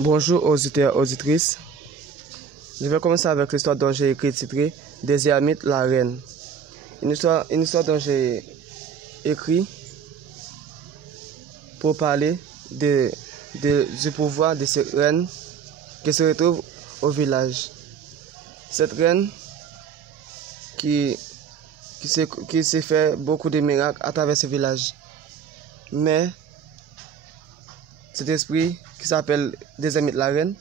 Bonjour aux auditeurs et auditrices. Je vais commencer avec l'histoire dont j'ai écrit titrée Des ermites, la reine. Une histoire dont j'ai écrit pour parler du pouvoir de cette reine qui se retrouve au village. Cette reine qui s'est fait beaucoup de miracles à travers ce village. Mais cet esprit qui s'appelle des ermites la reine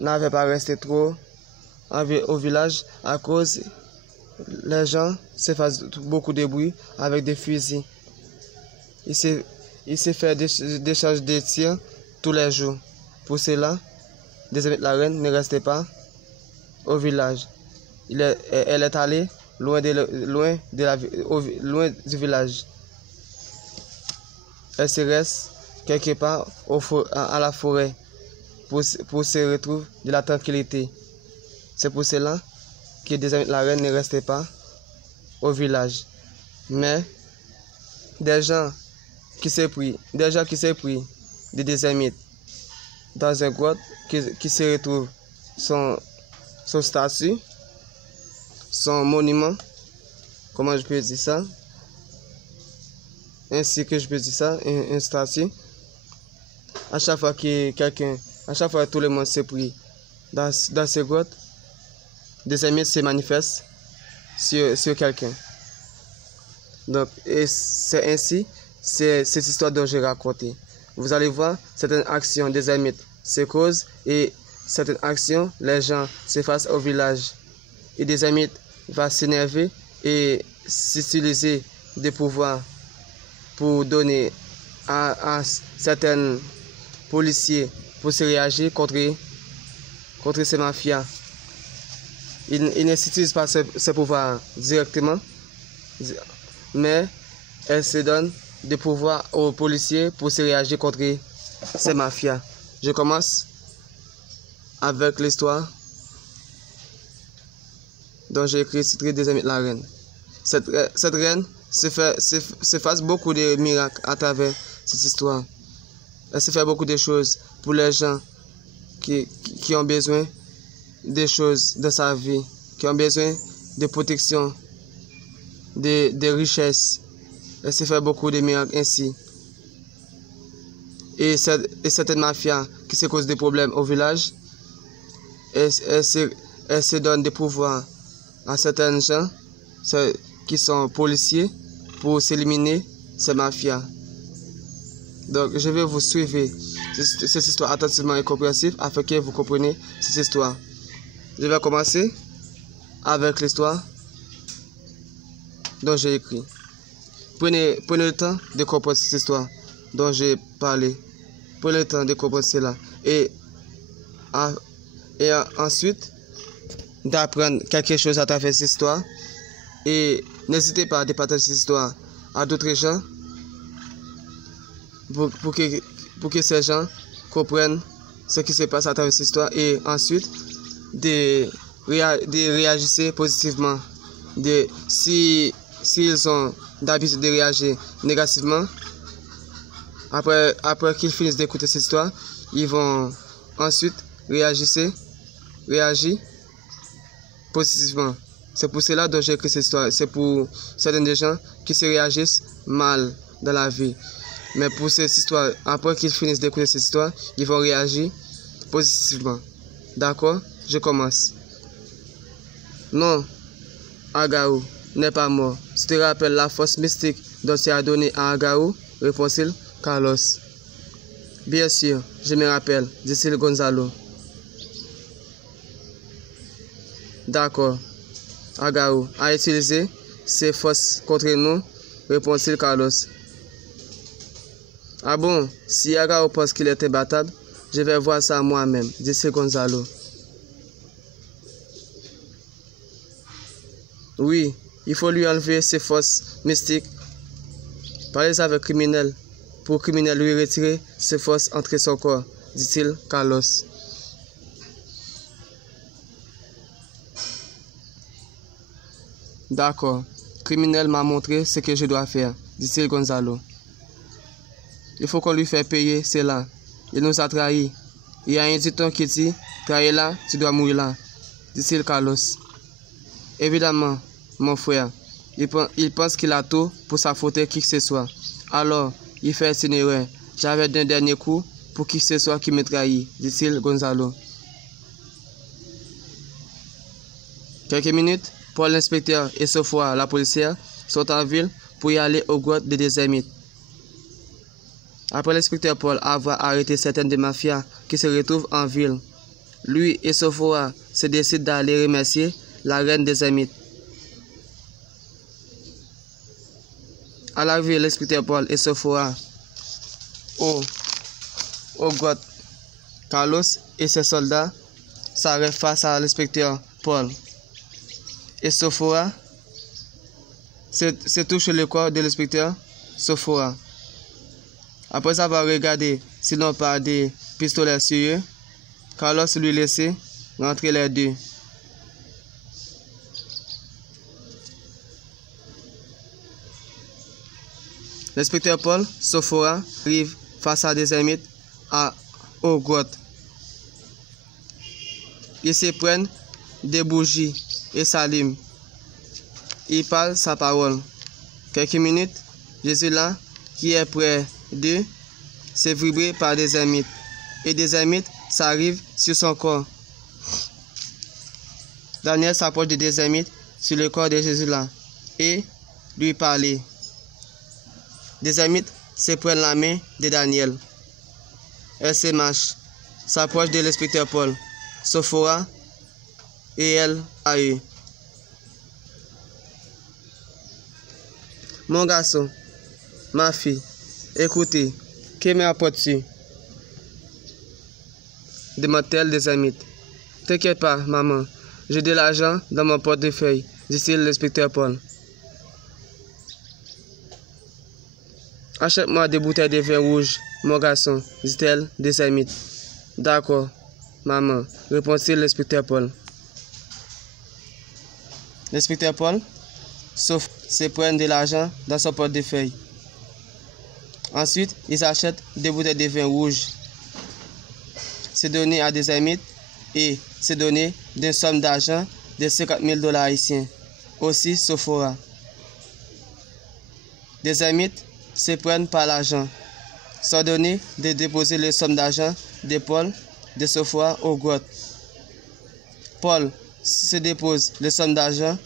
n'avait pas resté trop au village à cause les gens se font beaucoup de bruit avec des fusils. Il s'est fait des charges de tir tous les jours. Pour cela, des ermites la reine ne restait pas au village. Elle est allée loin du village. Elle se reste quelque part à la forêt pour se retrouver de la tranquillité. C'est pour cela que des ermites la reine ne restaient pas au village. Mais des gens qui s'est pris des ermites dans un grotte qui se retrouve son statut, son monument, comment je peux dire ça? Ainsi que je peux dire ça, un statut. À chaque fois que tout le monde s'est pris dans ces grottes, des ermites se manifestent sur quelqu'un. Donc, c'est ainsi, c'est cette histoire dont j'ai raconté. Vous allez voir, certaines actions des ermites se causent et certaines actions, les gens se fassent au village. Et des ermites vont s'énerver et s'utiliser des pouvoirs pour donner à certains policiers pour se réagir contre ces mafias. Ils ne s'utilisent pas ce pouvoir directement, mais elles se donnent des pouvoirs aux policiers pour se réagir contre ces mafias. Je commence avec l'histoire dont j'ai écrit titré Des ermites la reine. Cette reine se fait beaucoup de miracles à travers cette histoire. Elle se fait beaucoup de choses pour les gens qui ont besoin des choses dans sa vie, qui ont besoin de protection, de richesses. Elle se fait beaucoup de miracles ainsi. Et certaines mafias qui se causent des problèmes au village, elle se donne des pouvoirs à certains gens qui sont policiers pour s'éliminer ces mafias. Donc, je vais vous suivre cette histoire attentivement et compréhensive afin que vous compreniez cette histoire. Je vais commencer avec l'histoire dont j'ai écrit. Prenez le temps de comprendre cette histoire dont j'ai parlé. Prenez le temps de comprendre cela. Et ensuite, d'apprendre quelque chose à travers cette histoire. Et n'hésitez pas à partager cette histoire à d'autres gens pour que ces gens comprennent ce qui se passe à travers cette histoire et ensuite de réagir positivement. S'ils ont d'habitude de réagir négativement, après qu'ils finissent d'écouter cette histoire, ils vont ensuite réagir positivement. C'est pour cela que j'ai écrit cette histoire. C'est pour certains gens qui se réagissent mal dans la vie. Mais pour cette histoire, après qu'ils finissent d'écouter cette histoire, ils vont réagir positivement. D'accord? Je commence. Non, Agaou n'est pas mort. Tu te rappelles la force mystique dont tu as donné à Agaou? Répond-il Carlos. Bien sûr, je me rappelle, dit-il Gonzalo. D'accord. Agaou a utilisé ses forces contre nous, répond-il Carlos. Ah bon, si Agaou pense qu'il est imbattable, je vais voir ça moi-même, dit Gonzalo. Oui, il faut lui enlever ses forces mystiques. Parlez avec criminel, pour criminel lui retirer ses forces entre son corps, dit-il Carlos. D'accord, criminel m'a montré ce que je dois faire, dit-il Gonzalo. Il faut qu'on lui fasse payer cela. Il nous a trahis. Il y a un dicton qui dit, travailler là, tu dois mourir là, dit-il Carlos. Évidemment, mon frère, il pense qu'il a tout pour s'affronter qui que ce soit. Alors, il fait une erreur. J'avais d'un dernier coup pour qui que ce soit qui me trahit, dit-il Gonzalo. Quelques minutes, Paul l'inspecteur et Sophia, la policière, sont en ville pour y aller aux grottes des ermites. Après l'inspecteur Paul avoir arrêté certaines des mafias qui se retrouvent en ville, lui et Sophia se décident d'aller remercier la reine des ermites. À l'arrivée, l'inspecteur Paul et Sophia aux grottes, Carlos et ses soldats s'arrêtent face à l'inspecteur Paul. Et Sophia se touche le corps de l'inspecteur Sophia. Après avoir regardé s'ils n'ont pas des pistolets sur eux, Carlos lui laisse rentrer les deux. L'inspecteur Paul, Sophia, arrive face à des ermites aux grottes. Ils se prennent des bougies et s'allument. Ils parlent sa parole. Quelques minutes, Jésus là, qui est près d'eux, s'est vibré par des ermites. Et des ermites s'arrivent sur son corps. Daniel s'approche des ermites sur le corps de Jésus là et lui parle. Des ermites se prennent la main de Daniel. Elle se marche, s'approche de l'inspecteur Paul, Sophia et elle à eux. Mon garçon, ma fille, écoutez, que m'apportes-tu? Demande-t-elle des ermites. T'inquiète pas, maman, j'ai de l'argent dans mon portefeuille, dit-il l'inspecteur Paul. Achète-moi des bouteilles de vin rouge, mon garçon, dit-elle des ermites. D'accord, maman, répond-il l'inspecteur Paul. L'inspecteur Paul, sauf se prennent de l'argent dans son portefeuille. Ensuite, ils achètent des bouteilles de vin rouge. C'est donné à des ermites et c'est donné d'une somme d'argent de 50 000 $ haïtiens. Aussi Sophia. Des ermites se prennent par l'argent. Sont donnés de déposer les sommes d'argent de Paul, de Sophia aux grottes. Paul se dépose les sommes d'argent,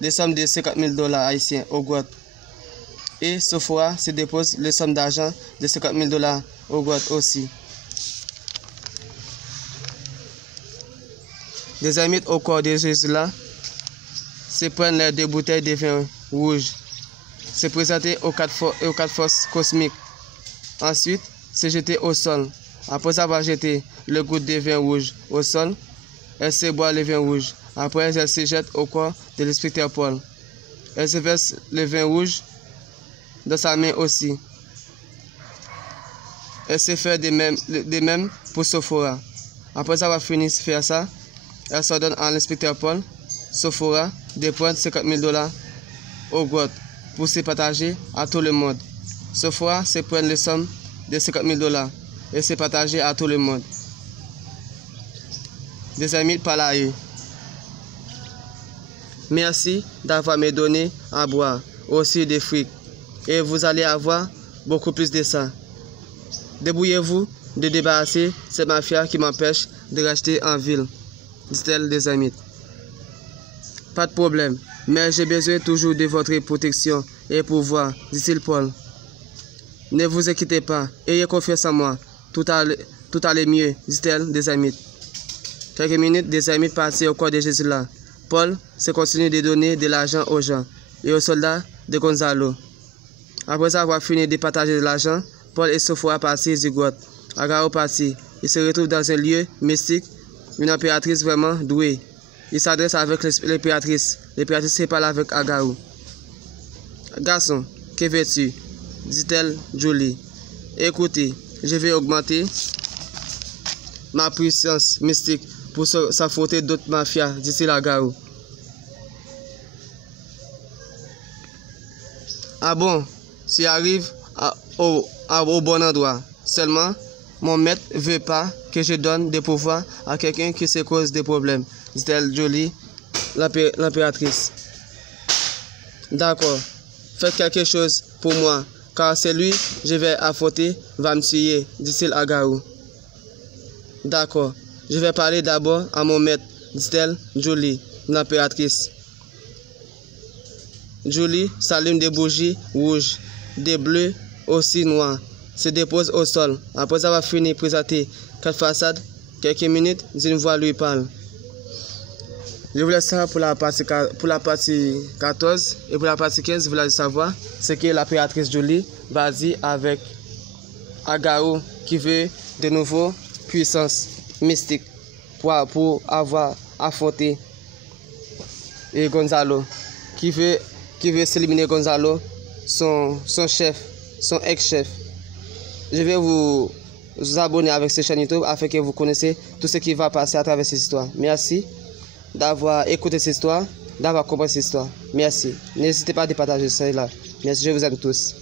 les sommes de 50 000 $ haïtiens aux grottes. Et Sophia se dépose les sommes d'argent de 50 000 $ aux grottes aussi. Des ermites au corps de Jésus là se prennent les deux bouteilles de vin rouge, se présenter aux quatre forces cosmiques. Ensuite, se jeter au sol. Après avoir jeté le goutte de vin rouge au sol, elle se boit le vin rouge. Après, elle se jette au corps de l'inspecteur Paul. Elle se verse le vin rouge dans sa main aussi. Elle se fait de même pour Sophia. Après avoir fini de faire ça, elle s'ordonne à l'inspecteur Paul, Sophia, de prendre 50 000 $ aux grottes pour se partager à tout le monde. Sophia se prend les sommes de 50 000 $ et se partager à tout le monde. Des ermites parlent à eux. Merci d'avoir me donné à boire, aussi des fric, et vous allez avoir beaucoup plus de ça. Débrouillez-vous de débarrasser ces mafias qui m'empêchent de rester en ville, dit-elle des ermites. Pas de problème, mais j'ai besoin toujours de votre protection et pouvoir, dit-il Paul. Ne vous inquiétez pas, ayez confiance en moi, tout allait mieux, dit-elle des ermites. Quelques minutes, des ermites passaient au corps de Jésus là. Paul se continue de donner de l'argent aux gens et aux soldats de Gonzalo. Après avoir fini de partager de l'argent, Paul et Sophia passent du grotte. Agao parti. Ils se retrouvent dans un lieu mystique, une impératrice vraiment douée. Ils s'adressent avec l'impératrice. L'impératrice se parle avec Agao. Garçon, que veux-tu? Dit-elle Julie. Écoutez, je vais augmenter ma puissance mystique pour s'affronter d'autres mafias, dit-il Agao. Ah bon, tu arrives au bon endroit. Seulement, mon maître ne veut pas que je donne des pouvoirs à quelqu'un qui se cause des problèmes, dit-elle Julie, l'impératrice. D'accord, faites quelque chose pour moi, car celui que je vais affronter va me tuer, dit-il à Garou. D'accord, je vais parler d'abord à mon maître, dit-elle Julie, l'impératrice. Julie s'allume des bougies rouges, des bleus aussi noirs, se dépose au sol. Après avoir fini de présenter quatre façades, quelques minutes, une voix lui parle. Je vous laisse ça pour la partie 14 et pour la partie 15, vous voulez savoir ce que l'impératrice Julie va dire avec Garou qui veut de nouveau puissance mystique pour avoir affronté et Gonzalo qui veut s'éliminer Gonzalo, son chef, son ex-chef. Je vais vous abonner avec cette chaîne YouTube afin que vous connaissiez tout ce qui va passer à travers cette histoire. Merci d'avoir écouté cette histoire, d'avoir compris cette histoire. Merci. N'hésitez pas à partager cela. Merci, je vous aime tous.